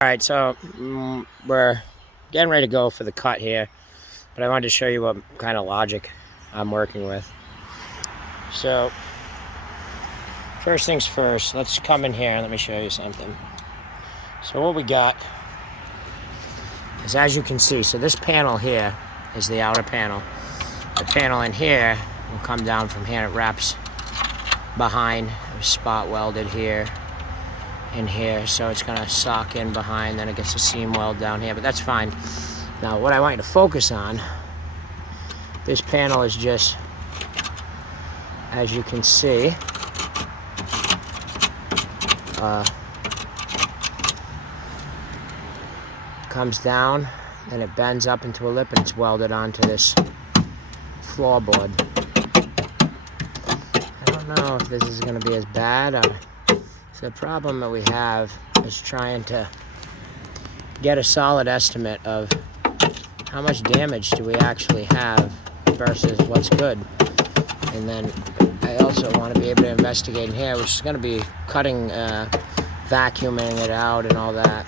Alright, so we're getting ready to go for the cut here, but I wanted to show you what kind of logic I'm working with. So, first things first, let's come in here and let me show you something. So what we got is, as you can see, so this panel here is the outer panel. The panel in here will come down from here, it wraps behind, spot welded here, in here, so it's gonna sock in behind, then it gets a seam weld down here, but that's fine. Now what I want you to focus on, this panel is just, as you can see, comes down and it bends up into a lip and it's welded onto this floorboard. I don't know if this is going to be as bad. The problem that we have is trying to get a solid estimate of how much damage do we actually have versus what's good. And then I also want to be able to investigate in here, which is going to be cutting, vacuuming it out and all that.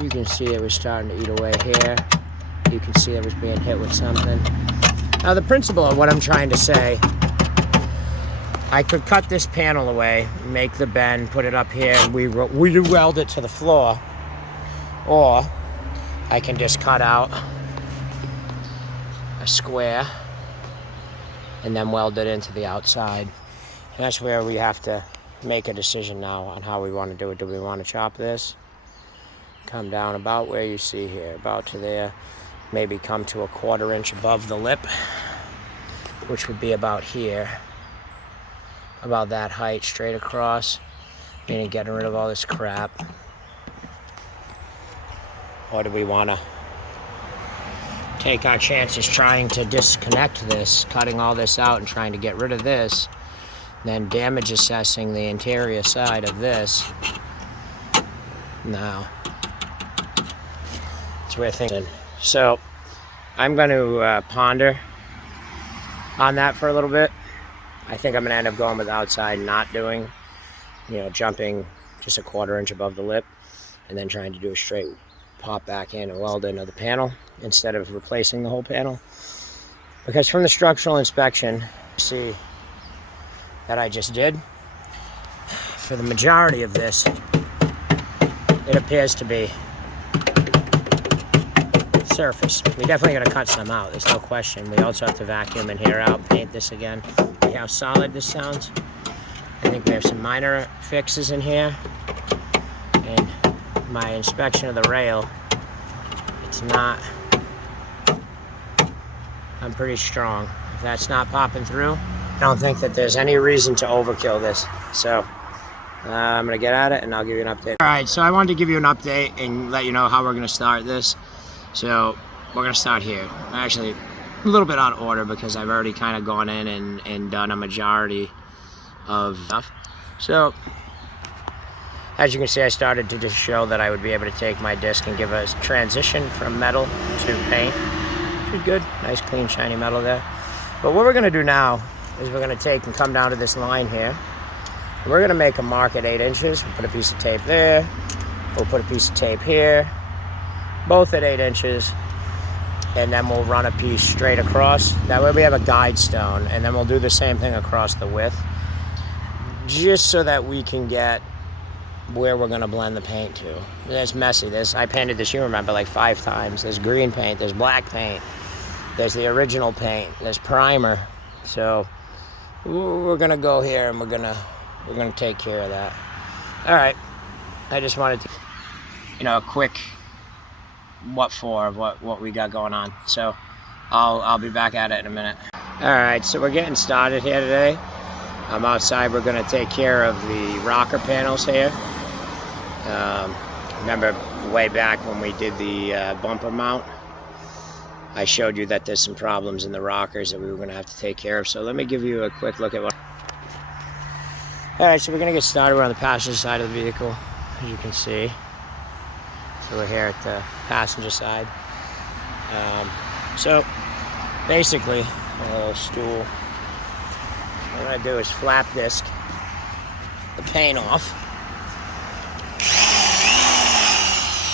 You can see it was starting to eat away here. You can see it was being hit with something. Now the principle of what I'm trying to say, I could cut this panel away, make the bend, put it up here, and we weld it to the floor. Or I can just cut out a square and then weld it into the outside. And that's where we have to make a decision now on how we want to do it. Do we want to chop this? Come down about where you see here, about to there. Maybe come to a 1/4 inch above the lip, which would be about here. About that height, straight across, meaning getting rid of all this crap. Or do we want to take our chances trying to disconnect this, cutting all this out and trying to get rid of this, then damage assessing the interior side of this? Now, that's where things. So I'm going to ponder on that for a little bit. I think I'm going to end up going with outside, not doing, jumping just a 1/4 inch above the lip, and then trying to do a straight pop back in and weld into the panel instead of replacing the whole panel. Because from the structural inspection, you see that I just did, for the majority of this, it appears to be surface. We definitely got to cut some out, there's no question. We also have to vacuum in here out, paint this again. See how solid this sounds? I think we have some minor fixes in here. And my inspection of the rail, it's not, I'm pretty strong. If that's not popping through, I don't think that there's any reason to overkill this. So I'm gonna get at it and I'll give you an update. All right, so I wanted to give you an update and let you know how we're gonna start this. So we're gonna start here. Actually, a little bit out of order because I've already kind of gone in and done a majority of stuff. So as you can see, I started to just show that I would be able to take my disc and give a transition from metal to paint, which is good. Nice, clean, shiny metal there. But what we're gonna do now is we're gonna take and come down to this line here. And we're gonna make a mark at 8 inches. We'll put a piece of tape there. We'll put a piece of tape here, both at 8 inches. And then we'll run a piece straight across. That way we have a guide stone, and then we'll do the same thing across the width, just so that we can get where we're gonna blend the paint to. It's messy. I painted this, you remember, like 5 times. There's green paint, there's black paint, there's the original paint, there's primer. So we're gonna go here and we're gonna take care of that. All right, I just wanted to, a quick what for of what we got going on. So I'll be back at it in a minute. All right, so we're getting started here today. I'm outside. We're going to take care of the rocker panels here. Remember way back when we did the bumper mount, I showed you that there's some problems in the rockers that we were going to have to take care of. So let me give you a quick look at what. All right, so we're going to get started. We're on the passenger side of the vehicle, as you can see. So we're here at the passenger side. So basically, a little stool. What I'm gonna do is flap disc the paint off.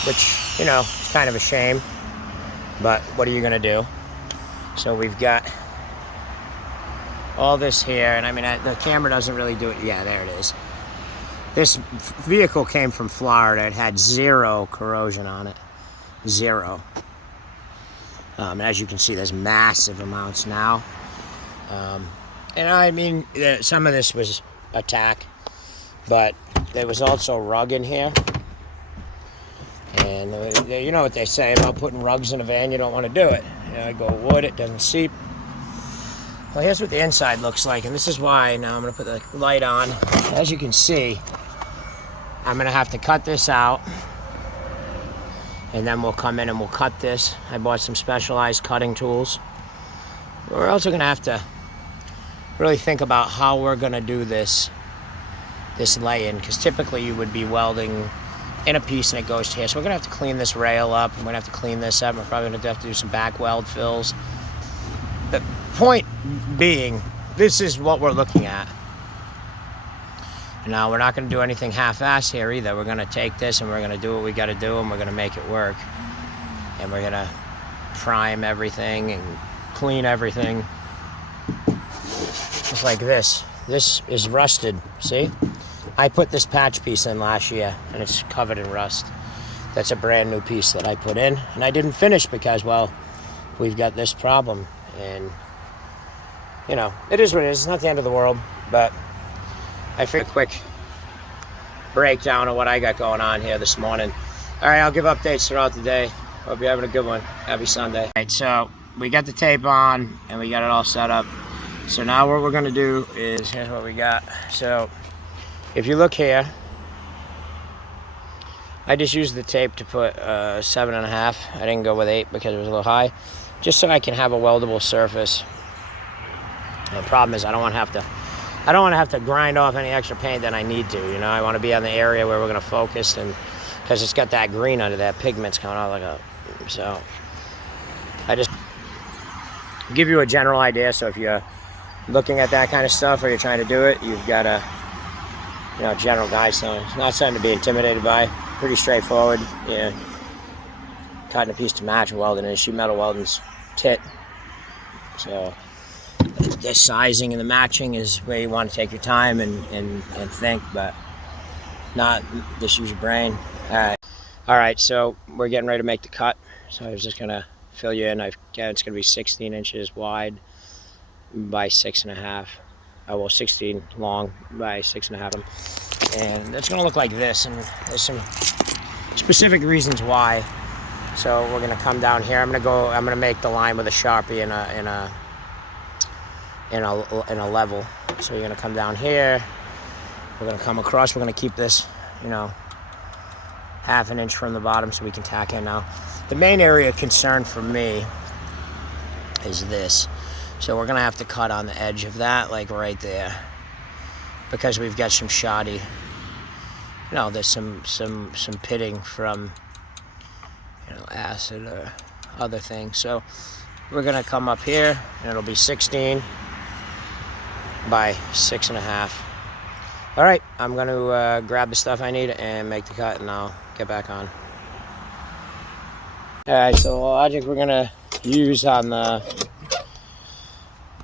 which, you know, is kind of a shame, but what are you gonna do? So we've got all this here, and I mean, the camera doesn't really do it. Yeah, there it is. This vehicle came from Florida. It had 0 corrosion on it. 0. As you can see, there's massive amounts now. And I mean, some of this was attack, but there was also rug in here. And you know what they say about putting rugs in a van, you don't want to do it. You know, I go wood, it doesn't seep. Well, here's what the inside looks like, and this is why now I'm going to put the light on. As you can see, I'm going to have to cut this out, and then we'll come in and we'll cut this. I bought some specialized cutting tools. We're also going to have to really think about how we're going to do this lay-in, because typically you would be welding in a piece and it goes to here. So we're going to have to clean this rail up. We're going to have to clean this up. We're probably going to have to do some back weld fills. The point being, this is what we're looking at. Now, we're not going to do anything half-assed here either. We're going to take this and we're going to do what we got to do, and we're going to make it work. And we're going to prime everything and clean everything. Just like this. This is rusted, see? I put this patch piece in last year, and it's covered in rust. That's a brand new piece that I put in, and I didn't finish because, well, we've got this problem. And, you know, it is what it is. It's not the end of the world, but I figured a quick breakdown of what I got going on here this morning. All right, I'll give updates throughout the day. Hope you're having a good one. Happy Sunday. All right, so we got the tape on and we got it all set up. So now what we're gonna do is, here's what we got. So if you look here, I just used the tape to put 7.5. I didn't go with 8 because it was a little high, just so I can have a weldable surface. And the problem is I don't want to have to grind off any extra paint than I need to. You know, I want to be on the area where we're going to focus, and because it's got that green under that pigment's coming out like a. So I just give you a general idea. So if you're looking at that kind of stuff or you're trying to do it, you've got a, you know, general guide. So it's not something to be intimidated by. Pretty straightforward. Yeah, cutting a piece to match, welding it. Sheet metal welding's tit. So the sizing and the matching is where you want to take your time and think, but not just use your brain. All right, so we're getting ready to make the cut. So I was just gonna fill you in. It's gonna be 16 inches wide by 6.5. Well, 16 long by 6.5. And it's gonna look like this, and there's some specific reasons why. So we're gonna come down here. I'm gonna make the line with a Sharpie in a level. So you're gonna come down here. We're gonna come across. We're gonna keep this, you know, 1/2 inch from the bottom so we can tack in now. The main area of concern for me is this. So we're gonna have to cut on the edge of that, like right there, because we've got some shoddy. You know, there's some pitting from, you know, acid or other things. So we're gonna come up here, and it'll be 16 by 6.5. All right, I'm gonna grab the stuff I need and make the cut, and I'll get back on. All right, so the logic we're gonna use on the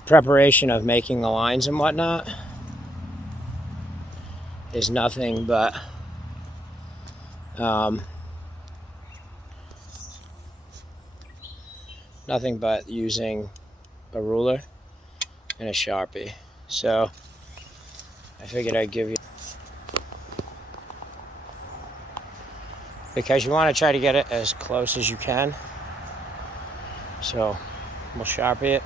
preparation of making the lines and whatnot is nothing but using a ruler and a Sharpie. So I figured I'd give you, because you want to try to get it as close as you can. So we'll Sharpie it.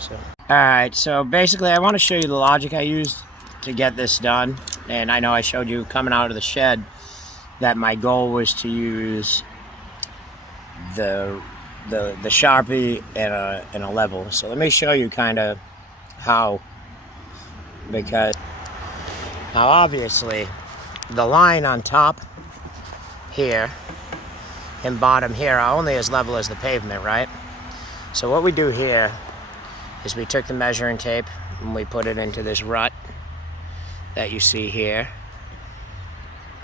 So, all right, so basically I want to show you the logic I used to get this done. And I know I showed you coming out of the shed that my goal was to use the Sharpie and a level. So let me show you kind of how, because now obviously the line on top here and bottom here are only as level as the pavement, right? So what we do here is we took the measuring tape and we put it into this rut that you see here.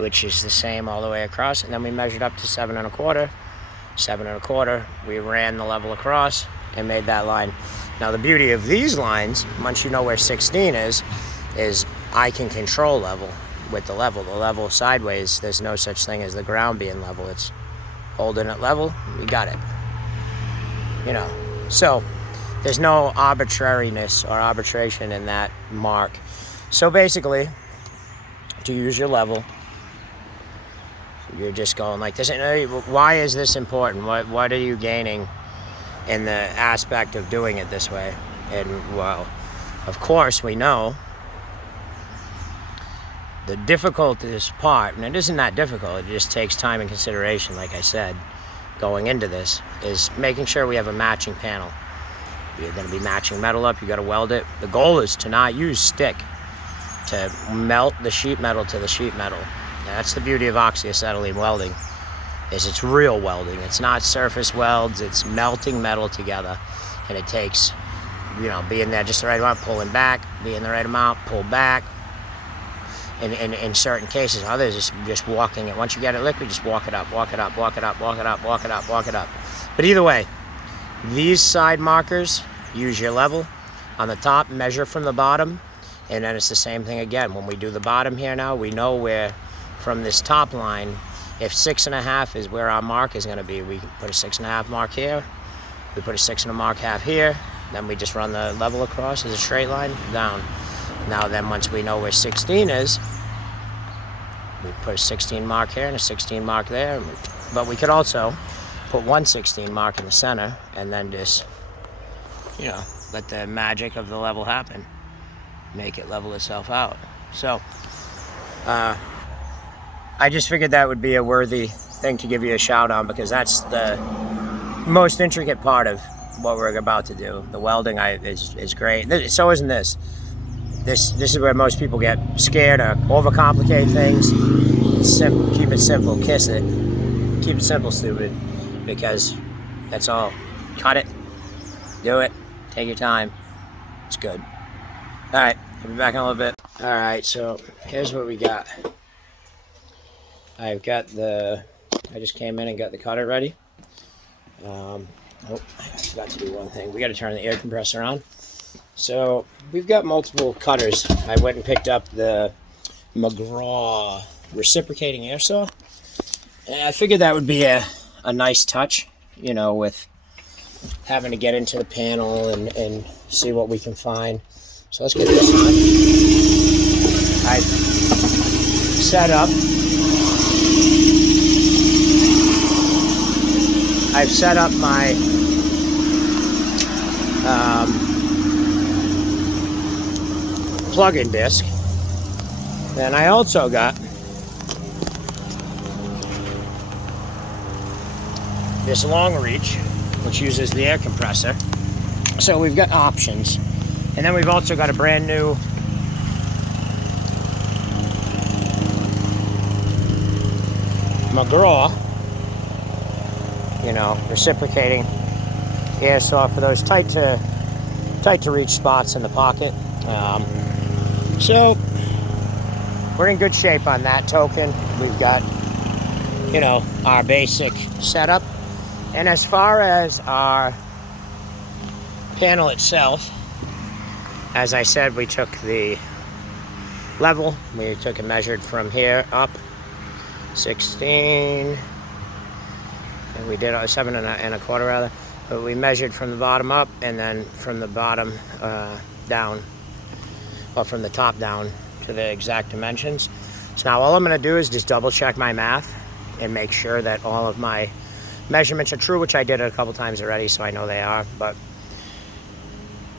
which is the same all the way across. And then we measured up to 7 1/4. 7 1/4. We ran the level across and made that line. Now the beauty of these lines, once you know where 16 is I can control level with the level. The level sideways, there's no such thing as the ground being level. It's holding it level, you got it. You know, so there's no arbitrariness or arbitration in that mark. So basically, to use your level, you're just going like this. And why is this important? What are you gaining in the aspect of doing it this way? And well, of course we know the difficultest part, and it isn't that difficult, it just takes time and consideration, like I said, going into this, is making sure we have a matching panel. You're going to be matching metal up, you got to weld it. The goal is to not use stick to melt the sheet metal to the sheet metal. Now, that's the beauty of oxyacetylene welding, is it's real welding. It's not surface welds, it's melting metal together. And it takes, you know, being there just the right amount, pulling back, being the right amount, pull back. In certain cases, others is just walking it. Once you get it liquid, just walk it up, walk it up, walk it up, walk it up, walk it up, walk it up. But either way, these side markers, use your level. On the top, measure from the bottom. And then it's the same thing again. When we do the bottom here now, we know where from this top line, if 6 1/2 is where our mark is going to be, we can put a 6 1/2 mark here. We put a 6 1/2 here. Then we just run the level across as a straight line down. Now then, once we know where 16 is, we put a 16 mark here and a 16 mark there. But we could also put 1/16 mark in the center and then just, you know, let the magic of the level happen. Make it level itself out. So, I just figured that would be a worthy thing to give you a shout on, because that's the most intricate part of what we're about to do. The welding is great. So isn't this. This is where most people get scared or overcomplicate things. Keep it simple, kiss it. Keep it simple, stupid, because that's all. Cut it, do it, take your time. It's good. All right, I'll be back in a little bit. All right, so here's what we got. I just came in and got the cutter ready. Oh, I forgot to do one thing. We got to turn the air compressor on. So we've got multiple cutters. I went and picked up the McGraw reciprocating air saw. And I figured that would be a nice touch, you know, with having to get into the panel and see what we can find. So let's get this on. I've set up my plug-in disc. Then I also got this long reach, which uses the air compressor. So we've got options. And then we've also got a brand new McGraw, you know, reciprocating air saw for those tight to reach spots in the pocket. So we're in good shape on that token. We've got, you know, our basic setup. And as far as our panel itself, as I said, we took the level, we took and measured from here up 16, and we did 7 1/4 rather, but we measured from the bottom up and then from the bottom down, or from the top down to the exact dimensions. So now all I'm going to do is just double check my math and make sure that all of my measurements are true, which I did it a couple times already, so I know they are. But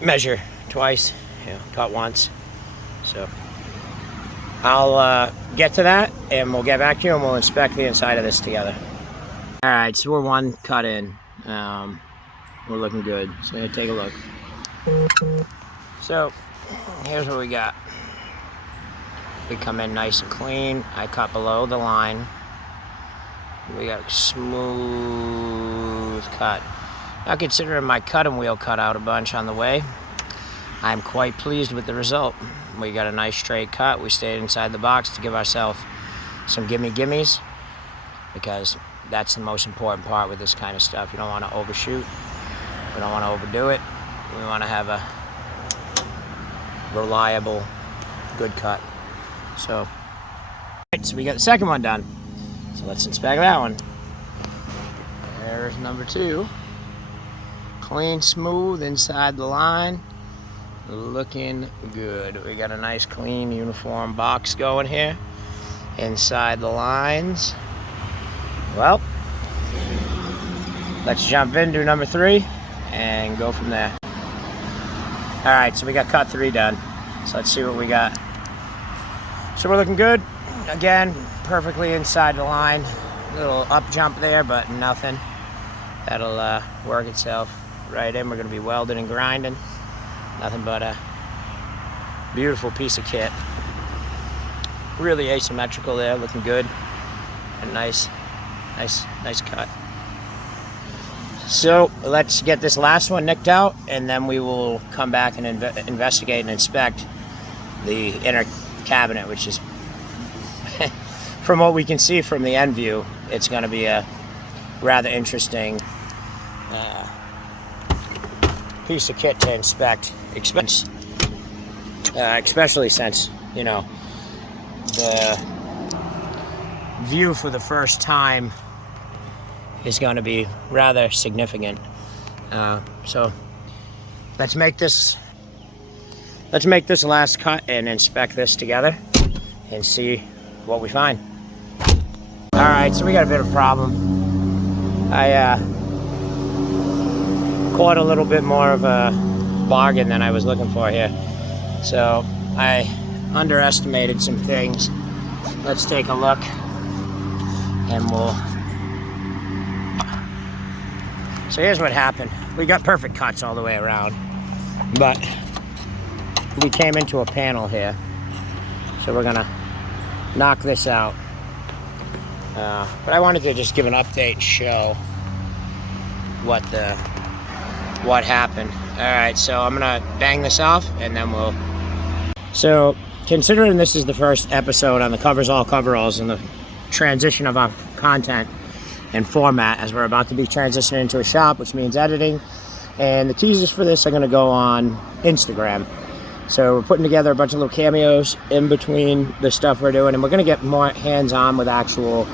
measure twice, you know, cut once. So I'll get to that and we'll get back to you and we'll inspect the inside of this together. All right, so we're one cut in. We're looking good, so take a look. So here's what we got. We come in nice and clean. I cut below the line. We got a smooth cut. Now, considering my cutting wheel cut out a bunch on the way, I'm quite pleased with the result. We got a nice straight cut. We stayed inside the box to give ourselves some gimmies, because that's the most important part with this kind of stuff. You don't want to overshoot. We don't want to overdo it. We want to have a reliable, good cut. So, so we got the second one done. So let's inspect that one. There's number 2. Clean, smooth, inside the line. Looking good. We got a nice, clean, uniform box going here. Inside the lines. Well, let's jump in, do number 3, and go from there. All right, so we got cut 3 done. So let's see what we got. So we're looking good. Again, perfectly inside the line. Little up jump there, but nothing. That'll work itself right in. We're gonna be welding and grinding. Nothing but a beautiful piece of kit. Really asymmetrical there, looking good. A nice cut. So let's get this last one nicked out, and then we will come back and investigate and inspect the inner cabinet, which is, from what we can see from the end view, it's going to be a rather interesting piece of kit to inspect, especially since, you know, the view for the first time is going to be rather significant. So let's make this last cut and inspect this together and see what we find. All right, so we got a bit of a problem. I caught a little bit more of a bargain than I was looking for here. So I underestimated some things. Let's take a look, and we'll... So here's what happened. We got perfect cuts all the way around, but we came into a panel here. So we're gonna knock this out. But I wanted to just give an update and show what happened. All right, so I'm gonna bang this off, and then we'll... So considering this is the first episode on the Covers All Coveralls and the transition of our content and format, as we're about to be transitioning into a shop, which means editing, and the teasers for this are going to go on Instagram. So we're putting together a bunch of little cameos in between the stuff we're doing, and we're going to get more hands-on with actual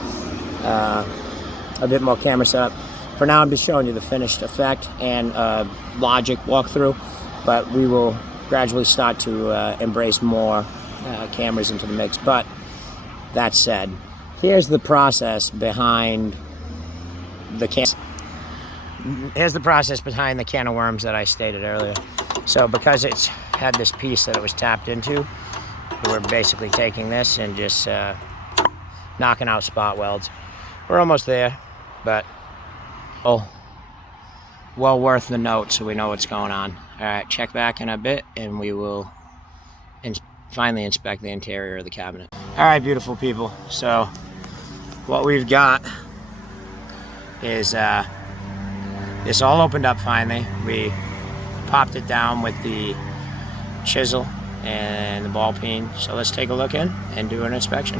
a bit more camera setup. For now, I'm just showing you the finished effect and Logic walkthrough, but we will gradually start to embrace more cameras into the mix. But that said, here's the process behind the can of worms that I stated earlier. So because it's had this piece that it was tapped into, we're basically taking this and just knocking out spot welds. We're almost there, but well worth the note so we know what's going on. All right, check back in a bit, and we will finally inspect the interior of the cabinet. All right, beautiful people. So what we've got is this all opened up finally. We popped it down with the chisel and the ball peen. So let's take a look in and do an inspection.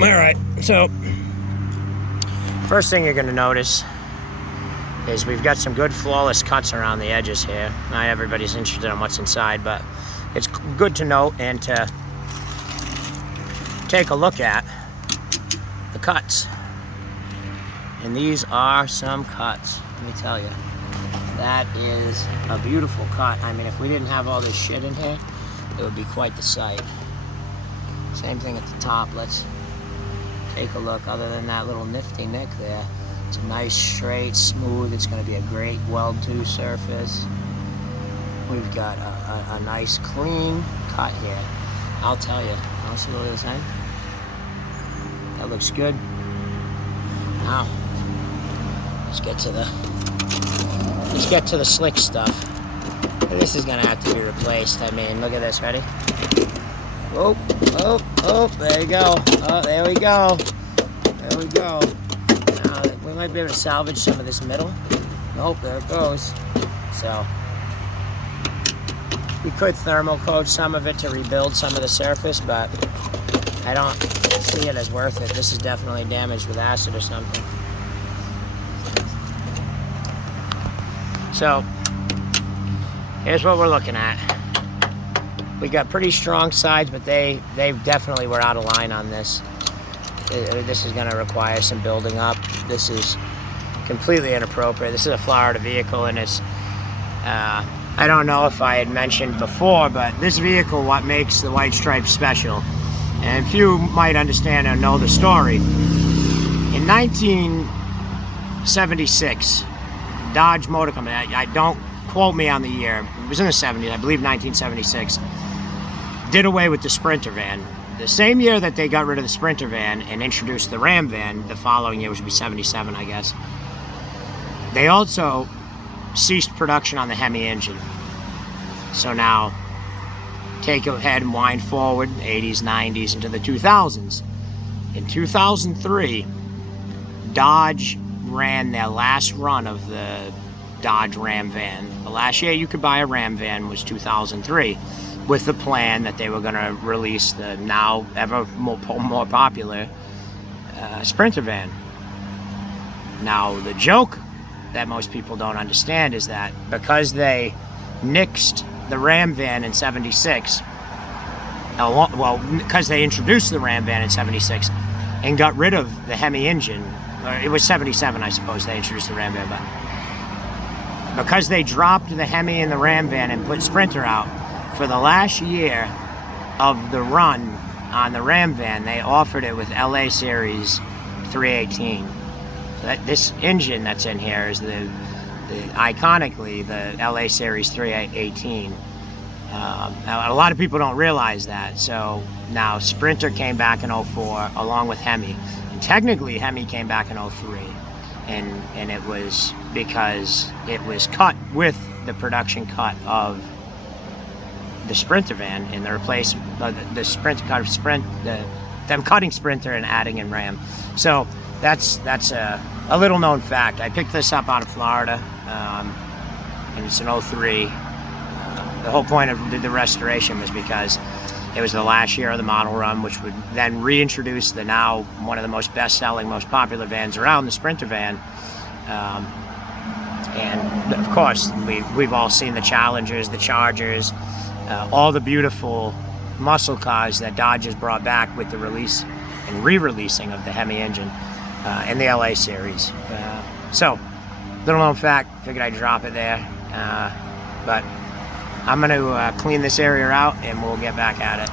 All right, so first thing you're going to notice is we've got some good flawless cuts around the edges here. Not everybody's interested in what's inside, but it's good to note and to take a look at the cuts. And these are some cuts, let me tell you. That is a beautiful cut. I mean, if we didn't have all this shit in here, it would be quite the sight. Same thing at the top. Let's take a look. Other than that little nifty nick there, it's a nice, straight, smooth. It's going to be a great weld-to surface. We've got a nice, clean cut here. I'll tell you. I'll see what this end. That looks good. Now, let's get to the slick stuff. This is gonna have to be replaced. I mean, look at this. Ready? Oh, there you go. Oh, there we go. There we go. Now, we might be able to salvage some of this middle. Nope, there it goes. So, we could thermal coat some of it to rebuild some of the surface, but I don't see it as worth it. This is definitely damaged with acid or something. So, here's what we're looking at. We got pretty strong sides, but they definitely were out of line on this. This is going to require some building up. This is completely inappropriate. This is a Florida vehicle, and it's, I don't know if I had mentioned before, but this vehicle, what makes the White Stripe special, and few might understand or know the story. In 1976, Dodge Motor Company, I don't quote me on the year, it was in the 70s, I believe 1976, did away with the Sprinter van. The same year that they got rid of the Sprinter van and introduced the Ram van, the following year, which would be 77, I guess, they also ceased production on the Hemi engine. So now, take ahead and wind forward, 80s, 90s, into the 2000s. In 2003, Dodge ran their last run of the Dodge Ram van. The last year you could buy a Ram van was 2003, with the plan that they were going to release the now ever more popular Sprinter van. Now, the joke that most people don't understand is that because they nixed the Ram van in 76, well, because they introduced the Ram van in 76 and got rid of the Hemi engine, or it was 77, I suppose, they introduced the Ram van, but because they dropped the Hemi and the Ram van and put Sprinter out, for the last year of the run on the Ram van, they offered it with LA Series 318. So this engine that's in here is iconically the LA Series 318. Now, a lot of people don't realize that. So now Sprinter came back in 04 along with Hemi. And technically Hemi came back in 03. And it was because it was cut with the production cut of the Sprinter van in the replacement, the Sprinter cut of them cutting Sprinter and adding in Ram. So that's a little known fact. I picked this up out of Florida, and it's an 03. The whole point of the restoration was because it was the last year of the model run, which would then reintroduce the now one of the most best-selling, most popular vans around, the Sprinter van. And of course, we've all seen the Challengers, the Chargers, all the beautiful muscle cars that Dodge has brought back with the release and re-releasing of the Hemi engine in the LA series. So, little known fact, figured I'd drop it there. But I'm going to clean this area out and we'll get back at it.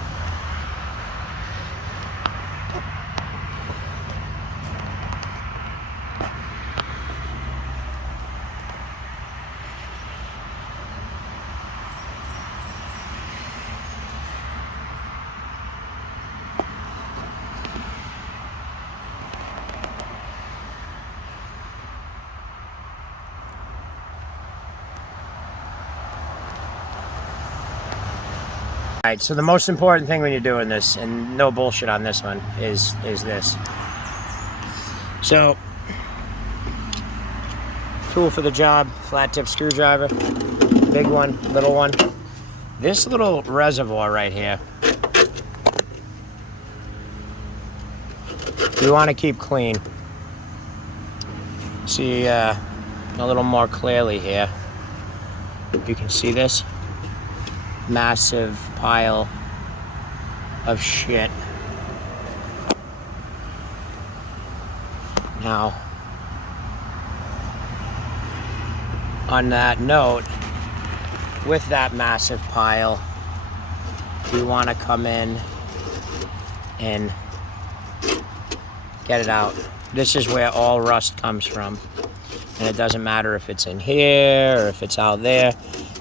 Alright, so the most important thing when you're doing this, and no bullshit on this one, is this. So, tool for the job, flat tip screwdriver, big one, little one. This little reservoir right here, we want to keep clean. See a little more clearly here. You can see this massive pile of shit. Now, on that note, with that massive pile, we want to come in and get it out. This is where all rust comes from, and it doesn't matter if it's in here or if it's out there.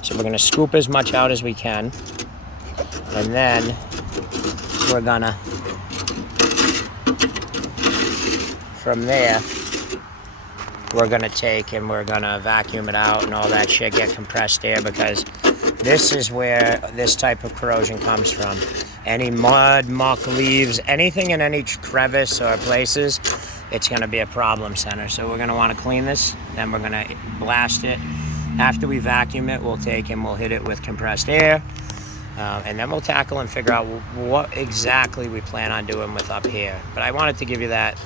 So we're going to scoop as much out as we can, and then we're going to, from there, we're going to take and we're going to vacuum it out and all that shit, get compressed air, because this is where this type of corrosion comes from. Any mud, muck, leaves, anything in any crevice or places, it's going to be a problem center. So we're going to want to clean this, then we're going to blast it. After we vacuum it, we'll take and we'll hit it with compressed air. And then we'll tackle and figure out what exactly we plan on doing with up here. But I wanted to give you that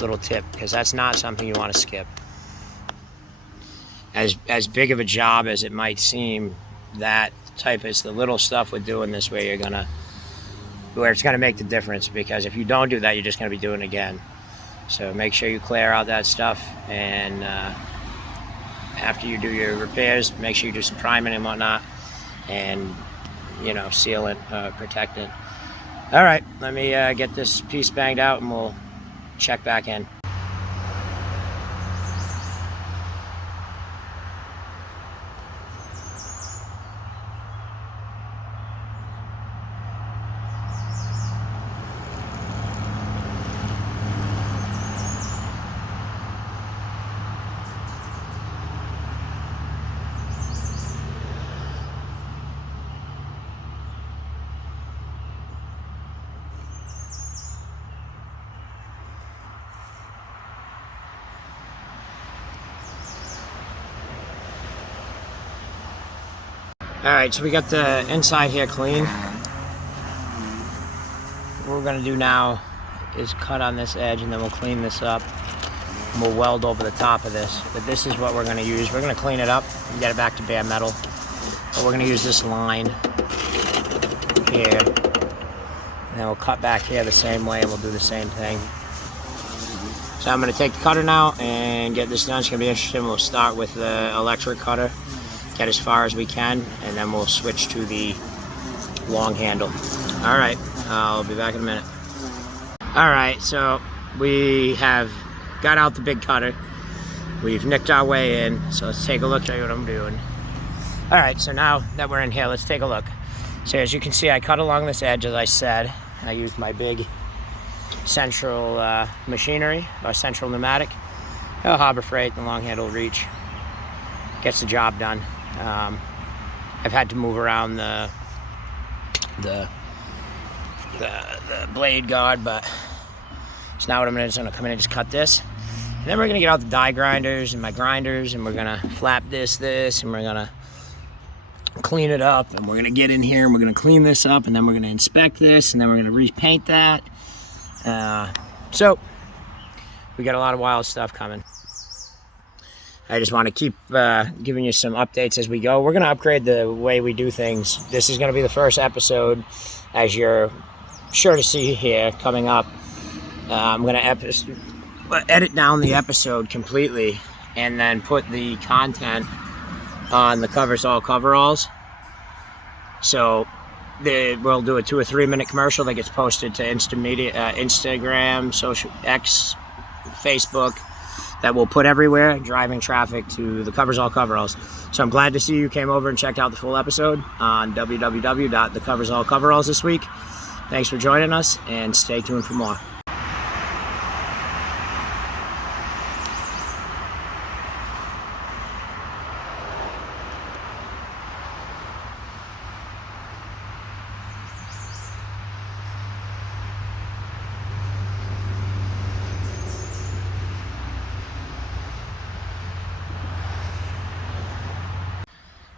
little tip because that's not something you want to skip. As big of a job as it might seem, that type is the little stuff with doing this where it's gonna make the difference, because if you don't do that, you're just gonna be doing it again. So make sure you clear out that stuff, and after you do your repairs, make sure you do some priming and whatnot, and seal it, protect it. All right, let me get this piece banged out and we'll check back in. All right, so we got the inside here clean. What we're gonna do now is cut on this edge, and then we'll clean this up, and we'll weld over the top of this. But this is what we're gonna use. We're gonna clean it up and get it back to bare metal. But we're gonna use this line here, and then we'll cut back here the same way, and we'll do the same thing. So I'm gonna take the cutter now and get this done. It's gonna be interesting. We'll start with the electric cutter, get as far as we can, and then we'll switch to the long handle. All right, I'll be back in a minute. All right, so we have got out the big cutter. We've nicked our way in, so let's take a look at what I'm doing. All right, so now that we're in here, let's take a look. So as you can see, I cut along this edge, as I said. I used my big central machinery, or central pneumatic. Harbor Freight, the long handle reach. Gets the job done. I've had to move around the blade guard, but so now what I'm gonna do is I'm gonna come in and just cut this, and then we're gonna get out the die grinders and my grinders, and we're gonna flap this, and we're gonna clean it up, and we're gonna get in here and we're gonna clean this up, and then we're gonna inspect this, and then we're gonna repaint that. So we got a lot of wild stuff coming. I just want to keep giving you some updates as we go. We're going to upgrade the way we do things. This is going to be the first episode, as you're sure to see here coming up. I'm going to edit down the episode completely and then put the content on the Covers All Coveralls. So we'll do a 2 or 3 minute commercial that gets posted to Instagram, social X, Facebook, that we'll put everywhere, driving traffic to the Covers All Coveralls. So I'm glad to see you came over and checked out the full episode on www.thecoversallcoveralls this week. Thanks for joining us, and stay tuned for more.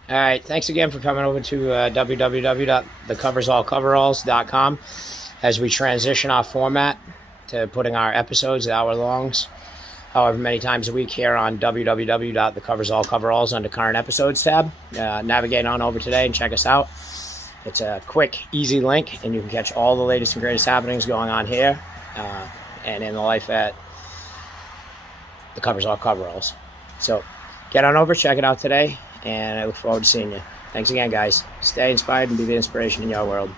All right, thanks again for coming over to www.thecoversallcoveralls.com as we transition our format to putting our episodes, hour-longs, however many times a week here on www.thecoversallcoveralls under current episodes tab. Navigate on over today and check us out. It's a quick, easy link, and you can catch all the latest and greatest happenings going on here and in the life at the Covers All Coveralls. So get on over, check it out today, and I look forward to seeing you. Thanks again, guys. Stay inspired and be the inspiration in your world.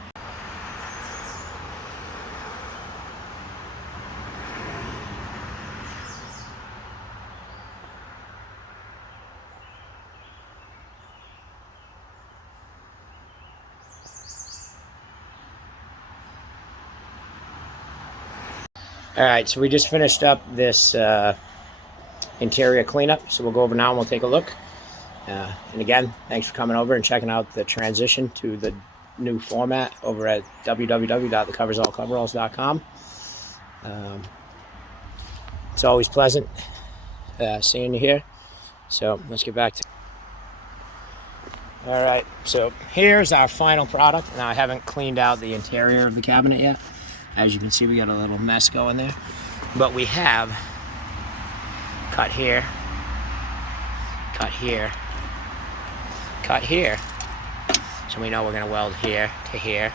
All right, so we just finished up this interior cleanup, so we'll go over now and we'll take a look. And again, thanks for coming over and checking out the transition to the new format over at www.thecoversallcoveralls.com. It's always pleasant seeing you here. So let's get back to. All right, so here's our final product. Now, I haven't cleaned out the interior of the cabinet yet. As you can see, we got a little mess going there. But we have cut here, cut here, cut here. So we know we're gonna weld here to here.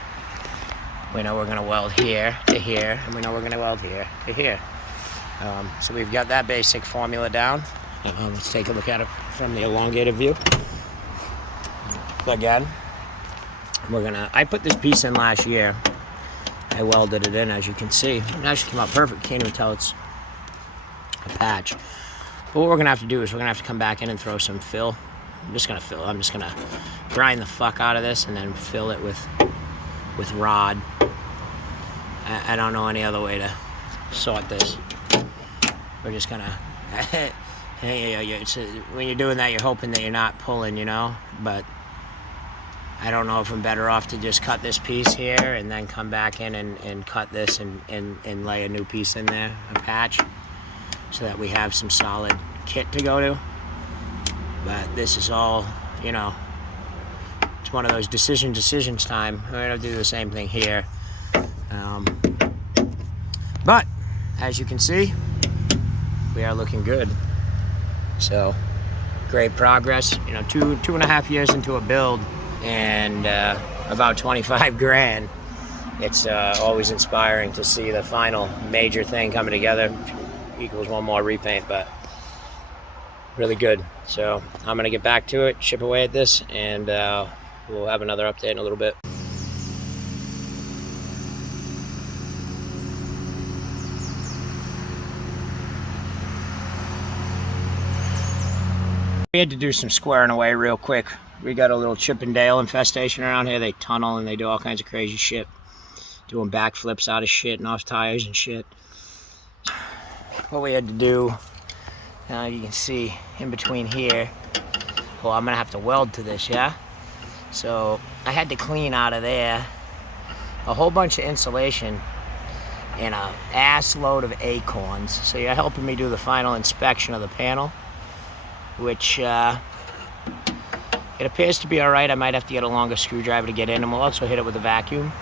We know we're gonna weld here to here, and we know we're gonna weld here to here. So we've got that basic formula down. Let's take a look at it from the elongated view. Again, I put this piece in last year. I welded it in, as you can see. It actually came out perfect. Can't even tell it's a patch. But what we're gonna have to do is we're gonna have to come back in and throw some fill. I'm just gonna grind the fuck out of this and then fill it with rod. I don't know any other way to sort this. We're just gonna, when you're doing that, you're hoping that you're not pulling, you know, but I don't know if I'm better off to just cut this piece here and then come back in and cut this and lay a new piece in there, a patch, so that we have some solid kit to go to. But this is all, you know, it's one of those decisions time. We're gonna do the same thing here. But as you can see, we are looking good. So great progress, you know, two and a half years into a build and about 25 grand. It's always inspiring to see the final major thing coming together. Equals one more repaint, but really good. So I'm gonna get back to it, chip away at this, and we'll have another update in a little bit. We had to do some squaring away real quick. We got a little Chippendale infestation around here. They tunnel and they do all kinds of crazy shit. Doing backflips out of shit and off tires and shit. What we had to do, now you can see in between here, well, I'm gonna have to weld to this, yeah? So I had to clean out of there a whole bunch of insulation and a ass load of acorns. So you're helping me do the final inspection of the panel, which it appears to be all right. I might have to get a longer screwdriver to get in, and we'll also hit it with a vacuum.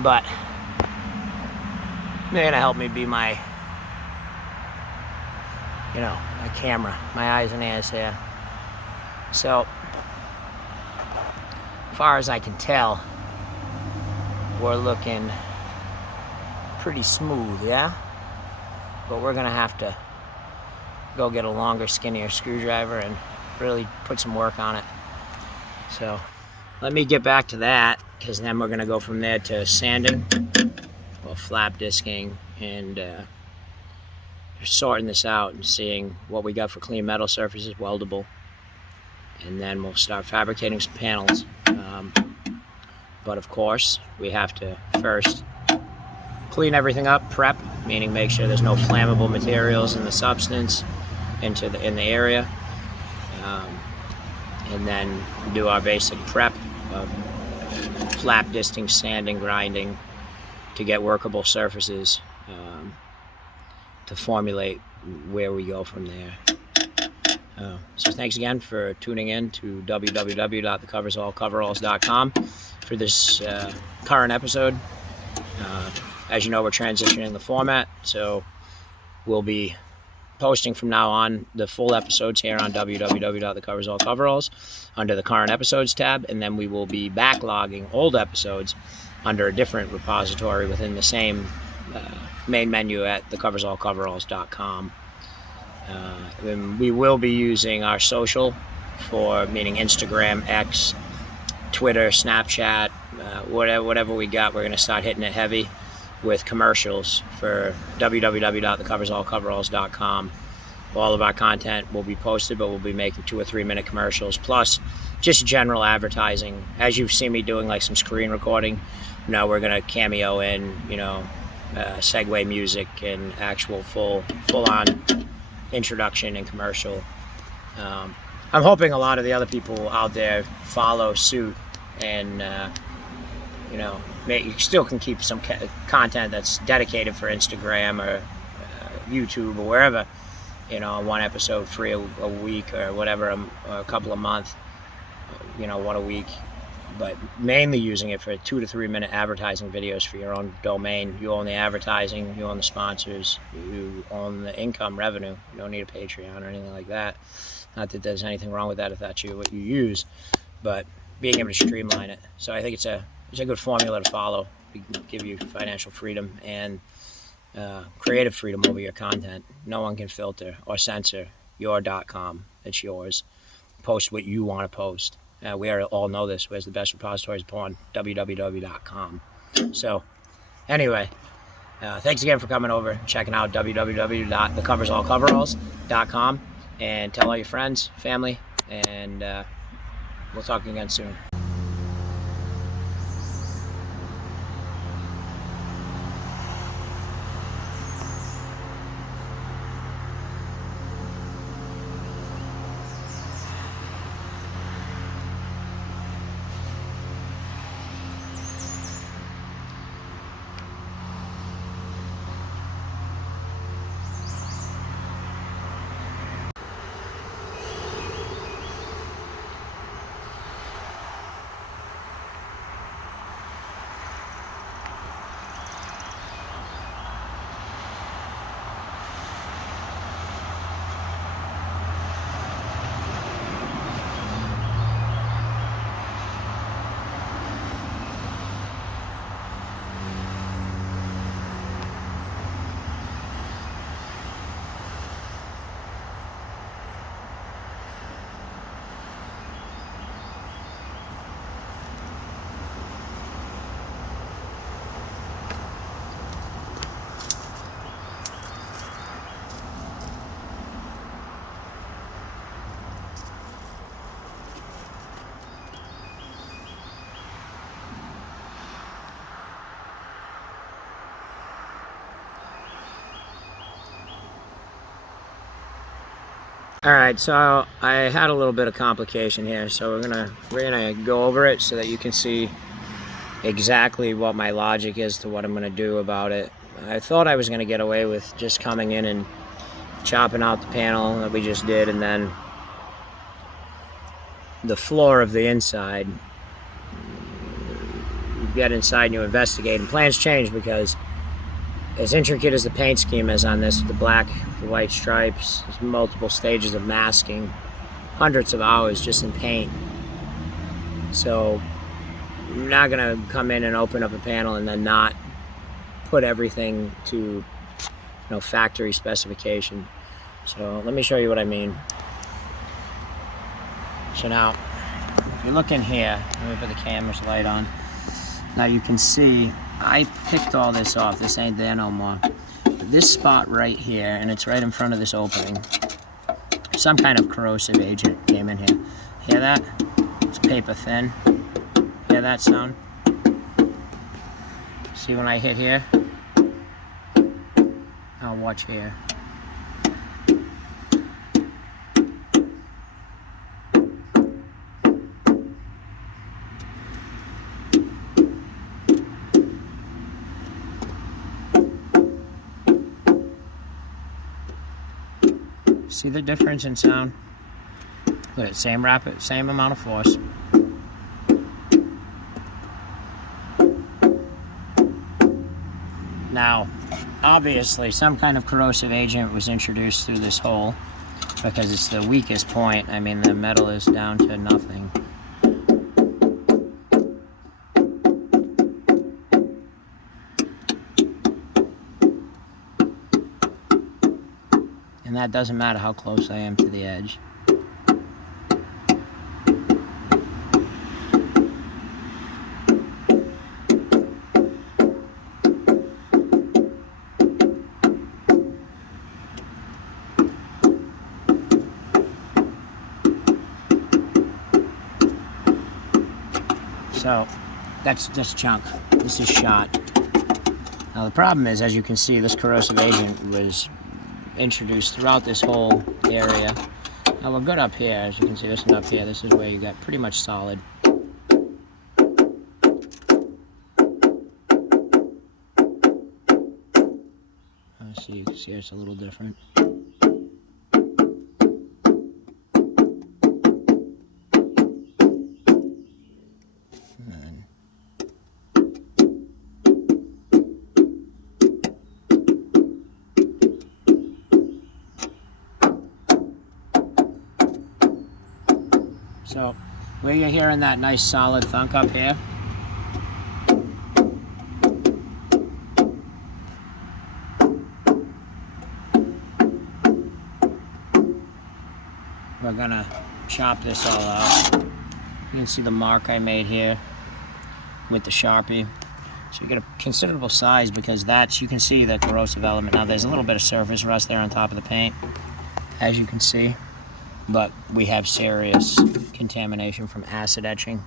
But they're gonna help me be my, you know, my camera, my eyes and ears here. So, as far as I can tell, we're looking pretty smooth, yeah? But we're gonna have to go get a longer, skinnier screwdriver and really put some work on it. So let me get back to that, because then we're gonna go from there to sanding or flap disking and sorting this out and seeing what we got for clean metal surfaces, weldable, and then we'll start fabricating some panels. But of course, we have to first clean everything up, prep, meaning make sure there's no flammable materials in the substance in the area, and then do our basic prep of flap disting, sanding, grinding to get workable surfaces, to formulate where we go from there. So thanks again for tuning in to www.thecoversalcoveralls.com for this current episode. As you know, we're transitioning the format, so we'll be posting from now on the full episodes here on www.thecoversalcoveralls under the current episodes tab, and then we will be backlogging old episodes under a different repository within the same main menu at thecoversalcoveralls.com. And we will be using our social meaning Instagram, X, Twitter, Snapchat, whatever we got. We're going to start hitting it heavy with commercials for www.thecoversalcoveralls.com. All of our content will be posted, but we'll be making 2 or 3 minute commercials, plus just general advertising. As you've seen me doing like some screen recording, now we're going to cameo in, you know, segue music and actual full-on introduction and commercial. I'm hoping a lot of the other people out there follow suit, and you know, you still can keep some content that's dedicated for Instagram or YouTube or wherever, you know, 1 episode free a week or whatever, a couple a month, 1 a week, but mainly using it for 2 to 3 minute advertising videos for your own domain. You own the advertising, you own the sponsors, you own the income revenue. You don't need a Patreon or anything like that. Not that there's anything wrong with that if that's what you use, but being able to streamline it. So I think it's a good formula to follow. We give you financial freedom and creative freedom over your content. No one can filter or censor your.com. It's yours. Post what you want to post. We all know this. Where's the best repositories of porn? www.com. So anyway, thanks again for coming over, checking out www.thecoversallcoveralls.com, and tell all your friends, family, and we'll talk again soon. All right, so I had a little bit of complication here, so we're gonna go over it so that you can see exactly what my logic is to what I'm gonna do about it. I thought I was gonna get away with just coming in and chopping out the panel that we just did, and then the floor of the inside. You get inside and you investigate, and plans change because as intricate as the paint scheme is on this, the black, the white stripes, there's multiple stages of masking, hundreds of hours just in paint. So I'm not gonna come in and open up a panel and then not put everything to factory specification. So let me show you what I mean. So now, if you look in here, let me put the camera's light on. Now you can see I picked all this off. This ain't there no more. This spot right here, and it's right in front of this opening, some kind of corrosive agent came in here. Hear that? It's paper thin. Hear that sound? See when I hit here? Now watch here. See the difference in sound? Look at it, same amount of force. Now, obviously, some kind of corrosive agent was introduced through this hole because it's the weakest point. I mean, the metal is down to nothing. And that doesn't matter how close I am to the edge. So that's this chunk. This is shot. Now the problem is, as you can see, this corrosive agent was introduced throughout this whole area. Now we're good up here, as you can see. This is up here. This is where you got pretty much solid. See, you can see it's a little different. And so where you're hearing that nice solid thunk up here, we're gonna chop this all out. You can see the mark I made here with the Sharpie. So you get a considerable size because that's, you can see the corrosive element. Now there's a little bit of surface rust there on top of the paint, as you can see, but we have serious contamination from acid etching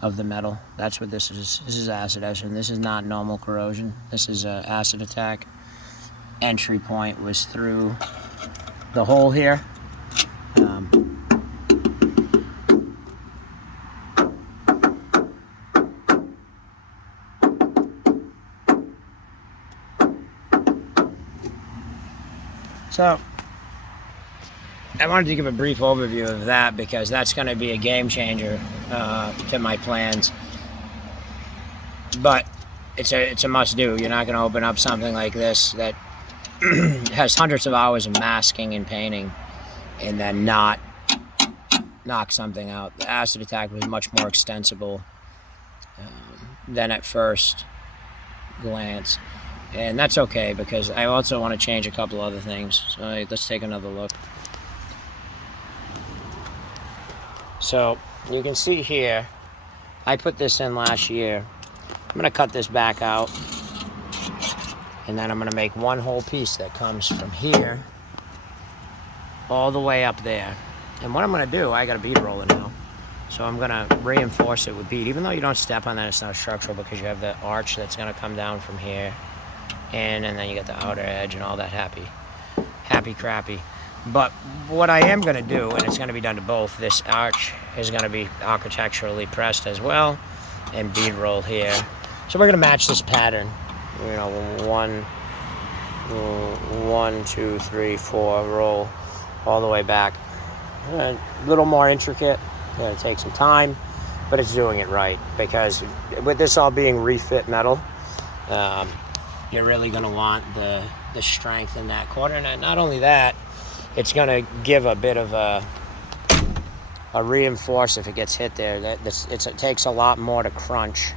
of the metal. That's what this is. This is acid etching. This is not normal corrosion. This is an acid attack. Entry point was through the hole here. So I wanted to give a brief overview of that because that's going to be a game changer to my plans. But it's a must do. You're not going to open up something like this that has hundreds of hours of masking and painting and then not knock something out. The acid attack was much more extensible than at first glance. And that's okay because I also want to change a couple other things. So let's take another look. So you can see here, I put this in last year. I'm going to cut this back out. And then I'm going to make one whole piece that comes from here all the way up there. And what I'm going to do, I got a bead roller now. So I'm going to reinforce it with bead. Even though you don't step on that, it's not structural because you have the arch that's going to come down from here. And then you got the outer edge and all that happy crappy. But what I am going to do, and it's going to be done to both, this arch is going to be architecturally pressed as well and bead rolled here. So we're going to match this pattern. You know, 1, 2, 3, 4, roll all the way back. A little more intricate. Going to take some time, but it's doing it right because with this all being refit metal, you're really going to want the strength in that quarter. And not only that, it's going to give a bit of a reinforce if it gets hit there. It takes a lot more to crunch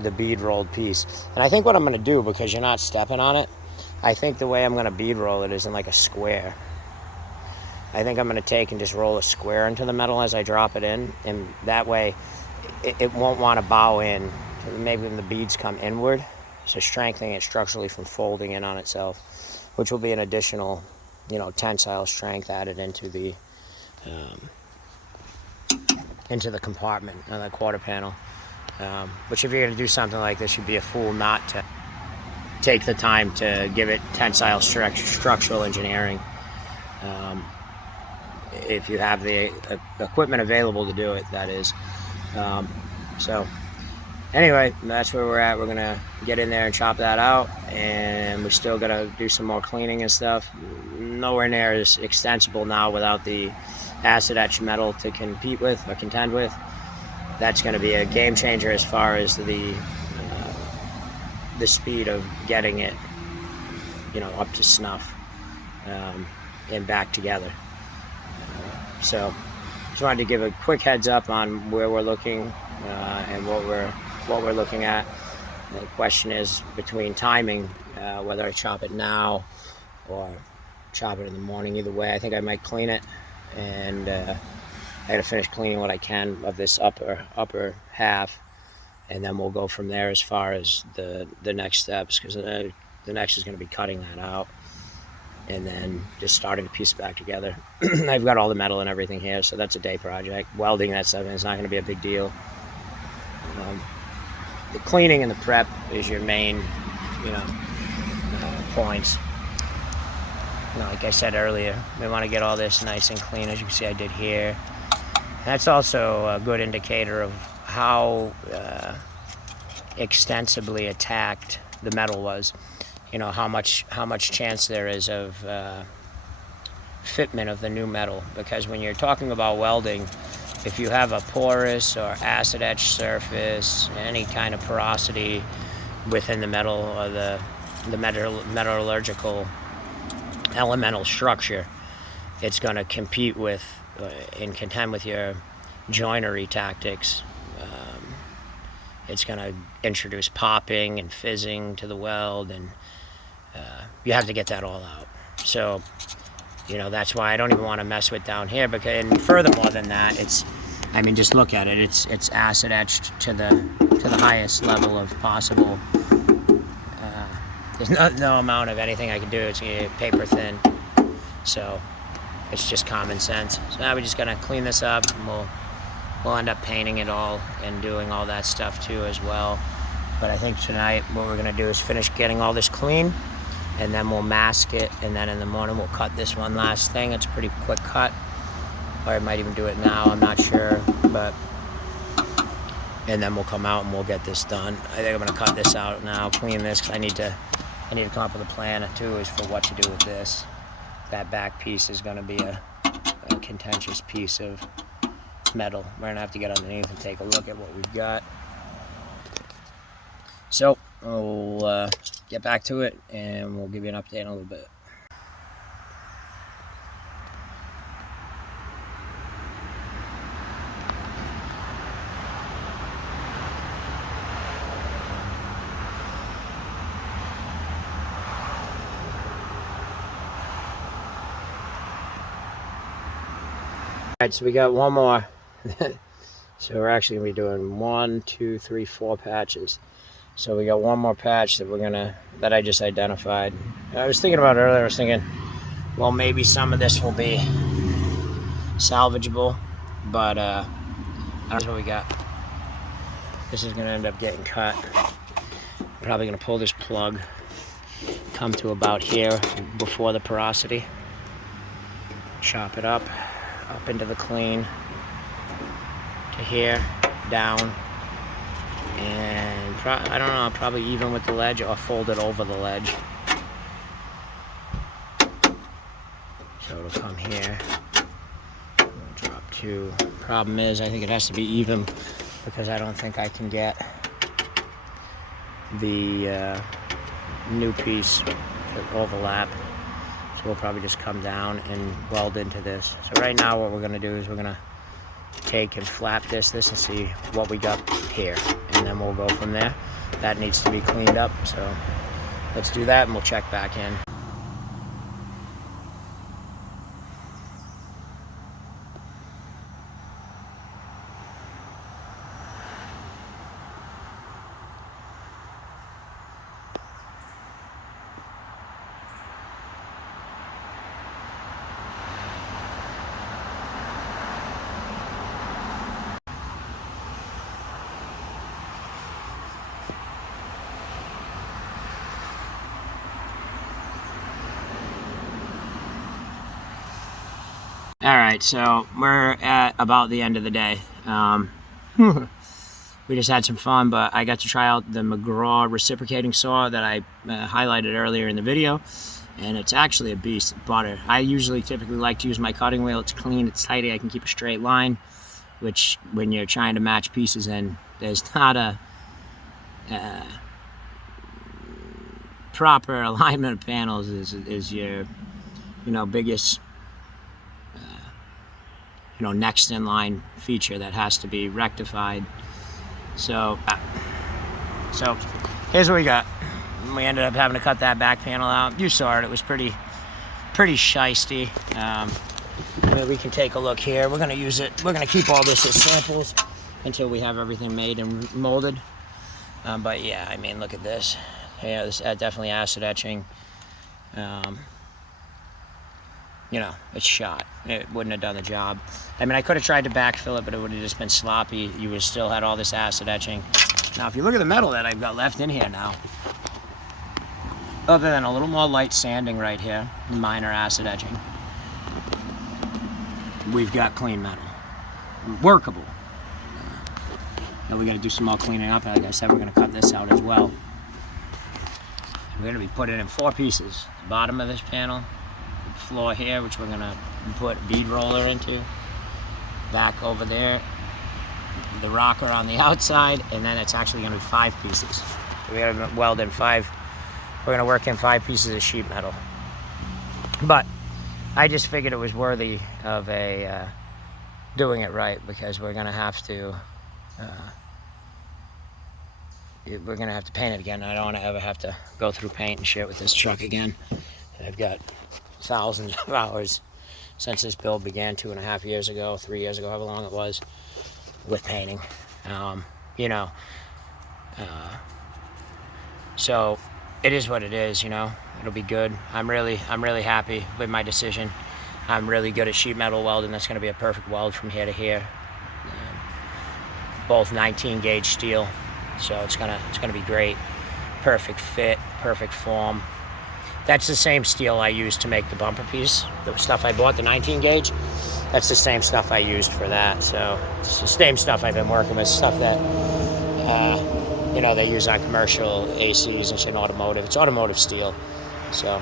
the bead rolled piece. And I think what I'm going to do, because you're not stepping on it, I think the way I'm going to bead roll it is in like a square. I think I'm going to take and just roll a square into the metal as I drop it in, and that way it won't want to bow in. Maybe when the beads come inward, so strengthening it structurally from folding in on itself, which will be an additional, tensile strength added into the compartment on the quarter panel. Which if you're going to do something like this, you'd be a fool not to take the time to give it tensile structural engineering. If you have the equipment available to do it, that is. So anyway, that's where we're at. We're gonna get in there and chop that out, and we still gotta do some more cleaning and stuff. Nowhere near as extensible now without the acid etched metal to compete with or contend with. That's going to be a game changer as far as the speed of getting it, up to snuff and back together. So just wanted to give a quick heads up on where we're looking and what we're looking at. The question is between timing, whether I chop it now or chop it in the morning. Either way, I think I might clean it, and I got to finish cleaning what I can of this upper half, and then we'll go from there as far as the next steps, because the next is going to be cutting that out and then just starting to piece it back together. I've got all the metal and everything here, so that's a day project. Welding that stuff, it's not going to be a big deal. The cleaning and the prep is your main, points. Like I said earlier, we want to get all this nice and clean, as you can see I did here. That's also a good indicator of how extensively attacked the metal was. How much chance there is of fitment of the new metal, because when you're talking about welding, if you have a porous or acid etched surface, any kind of porosity within the metal or the metallurgical elemental structure, it's going to compete with and contend with your joinery tactics. It's going to introduce popping and fizzing to the weld, and you have to get that all out. So, you know, that's why I don't even want to mess with down here, because, and furthermore than that, I mean, just look at it. It's acid etched to the highest level of possible. There's no amount of anything I can do. It's paper thin. So it's just common sense. So now we're just gonna clean this up, and we'll end up painting it all and doing all that stuff too as well. But I think tonight what we're gonna do is finish getting all this clean, and then we'll mask it, and then in the morning we'll cut this one last thing. It's a pretty quick cut, or I might even do it now, I'm not sure, but and then we'll come out and we'll get this done. I think I'm gonna cut this out now, clean this, because I need to come up with a plan too, is for what to do with this. That back piece is gonna be a contentious piece of metal. We're gonna have to get underneath and take a look at what we've got. So we'll get back to it, and we'll give you an update in a little bit. All right, so we got one more. So we're actually gonna be doing 1, 2, 3, 4 patches. So we got one more patch that I just identified. I was thinking about it earlier. I was thinking, well, maybe some of this will be salvageable, but I don't know what we got. This is gonna end up getting cut. I'm probably gonna pull this plug, come to about here before the porosity, chop it up into the clean, to here, down, and I don't know, probably even with the ledge, or fold it over the ledge. So it'll come here, we'll drop 2. Problem is, I think it has to be even, because I don't think I can get the new piece to overlap. So we'll probably just come down and weld into this. So right now what we're gonna do is we're gonna take and flap this and see what we got here, and then we'll go from there. That needs to be cleaned up, so let's do that and we'll check back in. All right, so we're at about the end of the day. We just had some fun, but I got to try out the McGraw reciprocating saw that I highlighted earlier in the video, and it's actually a beast of butter. I typically like to use my cutting wheel. It's clean, it's tidy, I can keep a straight line, which when you're trying to match pieces in, there's not a proper alignment of panels is your biggest next in line feature that has to be rectified. So here's what we got. We ended up having to cut that back panel out. You saw it. It was pretty shisty. We can take a look here. We're gonna use it. We're gonna keep all this as samples until we have everything made and molded. But yeah, I mean, look at this. Yeah, this definitely acid etching. It's shot. It wouldn't have done the job. I mean, I could have tried to backfill it, but it would have just been sloppy. You would have still had all this acid etching. Now, if you look at the metal that I've got left in here now, other than a little more light sanding right here, minor acid etching, we've got clean metal. Workable. Now we got to do some more cleaning up. Like I said, we're going to cut this out as well. We're going to be putting it in 4 pieces. The bottom of this panel, floor here, which we're gonna put bead roller into, back over there, the rocker on the outside, and then it's actually going to be 5 pieces. We're going to weld in 5. We're going to work in 5 pieces of sheet metal. But I just figured it was worthy of a doing it right, because we're going to have to paint it again. I don't want to ever have to go through paint and shit with this truck again. I've got thousands of hours since this build began 2.5 years ago, 3 years ago, however long it was, with painting. You know, so it is what it is, you know. It'll be good. I'm really happy with my decision. I'm really good at sheet metal welding. That's going to be a perfect weld from here to here. Both 19 gauge steel, so it's gonna be great. Perfect fit, perfect form. That's the same steel I used to make the bumper piece. The stuff I bought, the 19 gauge, that's the same stuff I used for that. So it's the same stuff I've been working with, stuff that you know, they use on commercial ACs and shit in automotive. It's automotive steel. So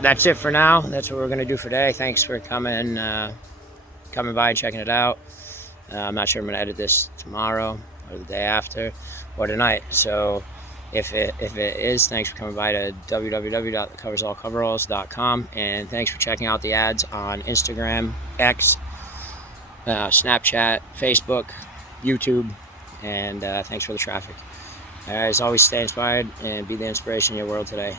that's it for now. That's what we're gonna do for today. Thanks for coming by and checking it out. I'm not sure I'm gonna edit this tomorrow or the day after or tonight. So if it is, thanks for coming by to www.coversallcoveralls.com, and thanks for checking out the ads on Instagram, X, Snapchat, Facebook, YouTube, and thanks for the traffic. As always, stay inspired and be the inspiration in your world today.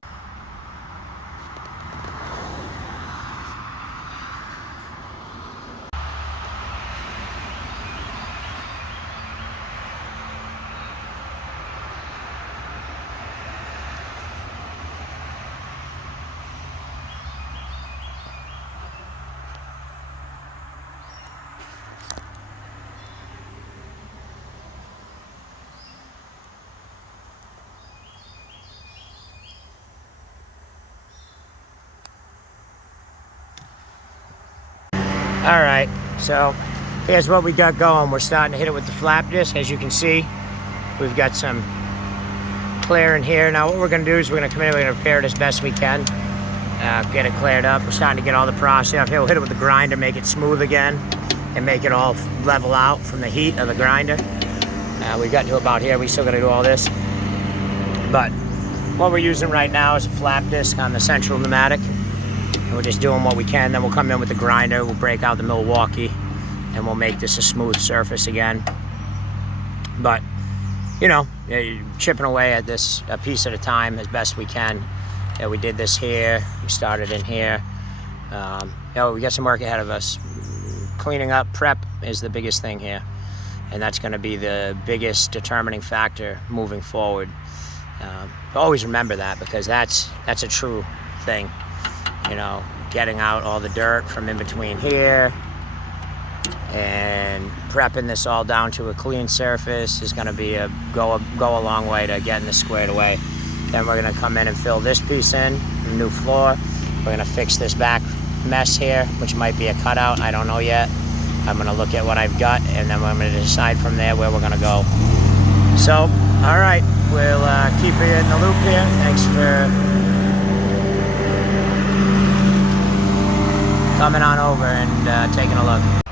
All right, so here's what we got going. We're starting to hit it with the flap disc. As you can see, we've got some clear in here. Now what we're gonna do is we're gonna come in and we're gonna repair it as best we can. Get it cleared up. We're starting to get all the process off here. We'll hit it with the grinder, make it smooth again, and make it all level out from the heat of the grinder. We've gotten to about here. We still gotta do all this. But what we're using right now is a flap disc on the central pneumatic. We're just doing what we can. Then we'll come in with the grinder, we'll break out the Milwaukee, and we'll make this a smooth surface again. But, you know, chipping away at this a piece at a time as best we can. Yeah, we did this here, we started in here. You know, we got some work ahead of us. Cleaning up, prep is the biggest thing here. And that's gonna be the biggest determining factor moving forward. Always remember that, because that's a true thing. You know, getting out all the dirt from in between here and prepping this all down to a clean surface is going to be go a long way to getting this squared away. Then we're going to come in and fill this piece in, the new floor. We're going to fix this back mess here, which might be a cutout. I don't know yet. I'm going to look at what I've got, and then I'm going to decide from there where we're going to go. So, all right, we'll keep you in the loop here. Thanks for coming on over and taking a look.